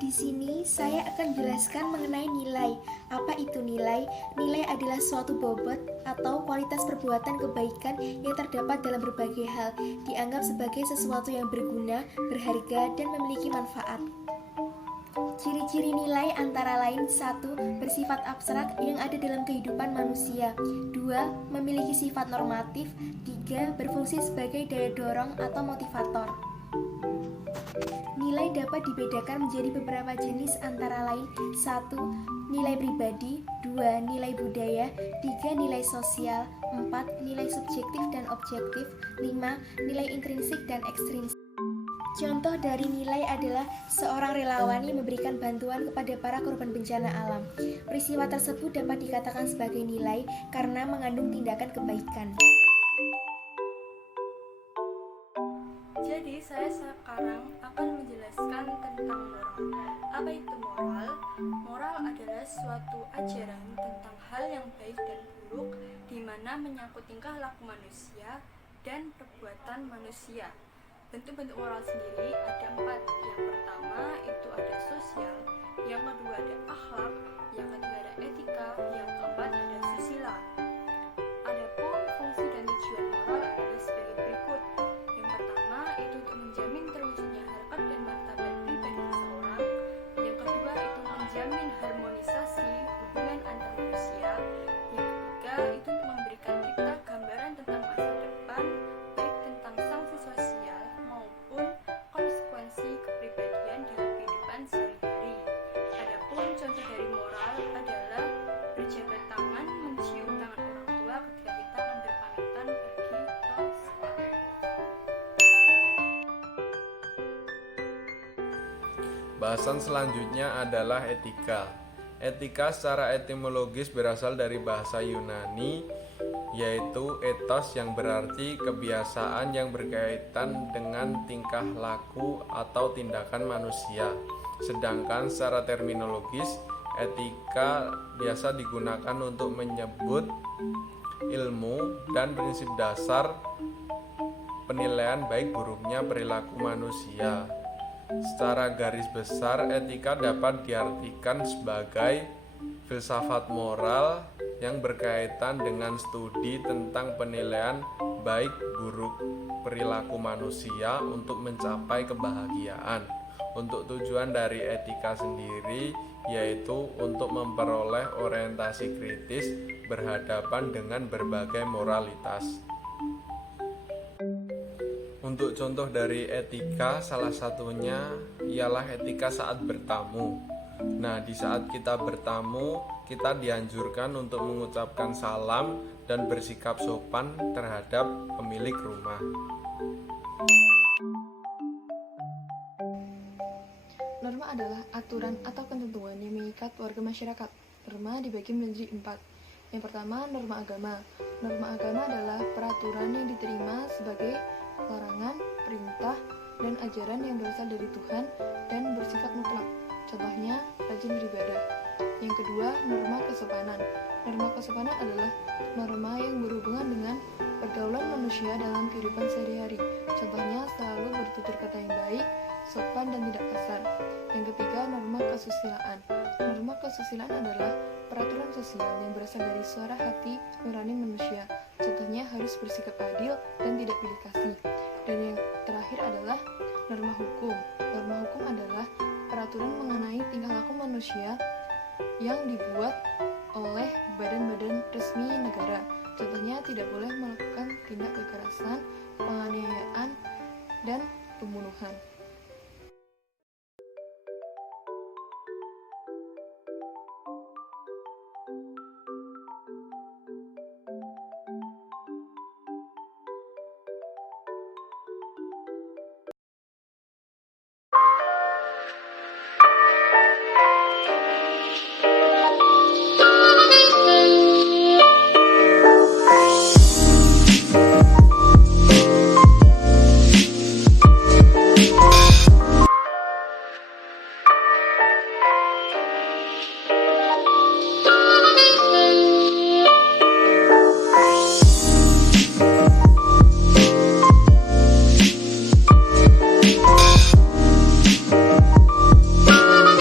Di sini saya akan jelaskan mengenai nilai. Apa itu nilai? Nilai adalah suatu bobot atau kualitas perbuatan kebaikan yang terdapat dalam berbagai hal, dianggap sebagai sesuatu yang berguna, berharga, dan memiliki manfaat. Ciri-ciri nilai antara lain: 1. Bersifat abstrak yang ada dalam kehidupan manusia. 2. Memiliki sifat normatif. 3. Berfungsi sebagai daya dorong atau motivator. Nilai dapat dibedakan menjadi beberapa jenis antara lain: 1. Nilai pribadi. 2. Nilai budaya. 3. Nilai sosial. 4. Nilai subjektif dan objektif. 5. Nilai intrinsik dan ekstrinsik. Contoh dari nilai adalah seorang relawan yang memberikan bantuan kepada para korban bencana alam. Peristiwa tersebut dapat dikatakan sebagai nilai karena mengandung tindakan kebaikan. Jadi saya sekarang akan menjelaskan tentang moral. Apa itu moral? Moral adalah suatu ajaran tentang hal yang baik dan buruk, di mana menyangkut tingkah laku manusia dan perbuatan manusia. Bentuk-bentuk moral sendiri ada 4. Yang pertama itu ada sosial, yang kedua ada akhlak, yang ketiga ada etika, yang keempat ada susila. Adapun fungsi dan tujuan moral adalah sebagai berikut. Yang pertama itu untuk menjamin terwujudnya harkat dan martabat pribadi seseorang. Yang kedua itu menjamin harmonisasi hubungan antar manusia. Yang ketiga itu untuk memberikan kita gambaran tentang masa depan, baik tentang sanksi sosial maupun konsekuensi kepribadian dalam kehidupan sehari-hari. Adapun contoh dari moral adalah berjabat tangan, mencium tangan orang tua ketika kita akan berpamitan pergi ke sekolah. Bahasan selanjutnya adalah etika. Etika secara etimologis berasal dari bahasa Yunani, yaitu ethos yang berarti kebiasaan yang berkaitan dengan tingkah laku atau tindakan manusia. Sedangkan secara terminologis, etika biasa digunakan untuk menyebut ilmu dan prinsip dasar penilaian baik buruknya perilaku manusia. Secara garis besar, etika dapat diartikan sebagai filsafat moral yang berkaitan dengan studi tentang penilaian baik buruk perilaku manusia untuk mencapai kebahagiaan. Untuk tujuan dari etika sendiri yaitu untuk memperoleh orientasi kritis berhadapan dengan berbagai moralitas. Untuk contoh dari etika, salah satunya ialah etika saat bertamu. Nah, di saat kita bertamu, kita dianjurkan untuk mengucapkan salam dan bersikap sopan terhadap pemilik rumah. Norma adalah aturan atau ketentuan yang mengikat warga masyarakat. Norma dibagi menjadi 4. Yang pertama, norma agama. Norma agama adalah peraturan yang diterima sebagai larangan, perintah, dan ajaran yang berasal dari Tuhan dan bersifat mutlak. Contohnya, rajin beribadah. Yang kedua, norma kesopanan. Norma kesopanan adalah norma yang berhubungan dengan pergaulan manusia dalam kehidupan sehari-hari. Contohnya, selalu bertutur kata yang baik, sopan, dan tidak kasar. Yang ketiga, norma kesusilaan. Norma kesusilaan adalah peraturan sosial yang berasal dari suara hati nurani manusia. Contohnya harus bersikap adil dan tidak pilih kasih. Dan yang terakhir adalah norma hukum. Norma hukum adalah peraturan mengenai tingkah laku manusia yang dibuat oleh badan-badan resmi negara. Contohnya tidak boleh melakukan tindak kekerasan, penganiayaan, dan pembunuhan.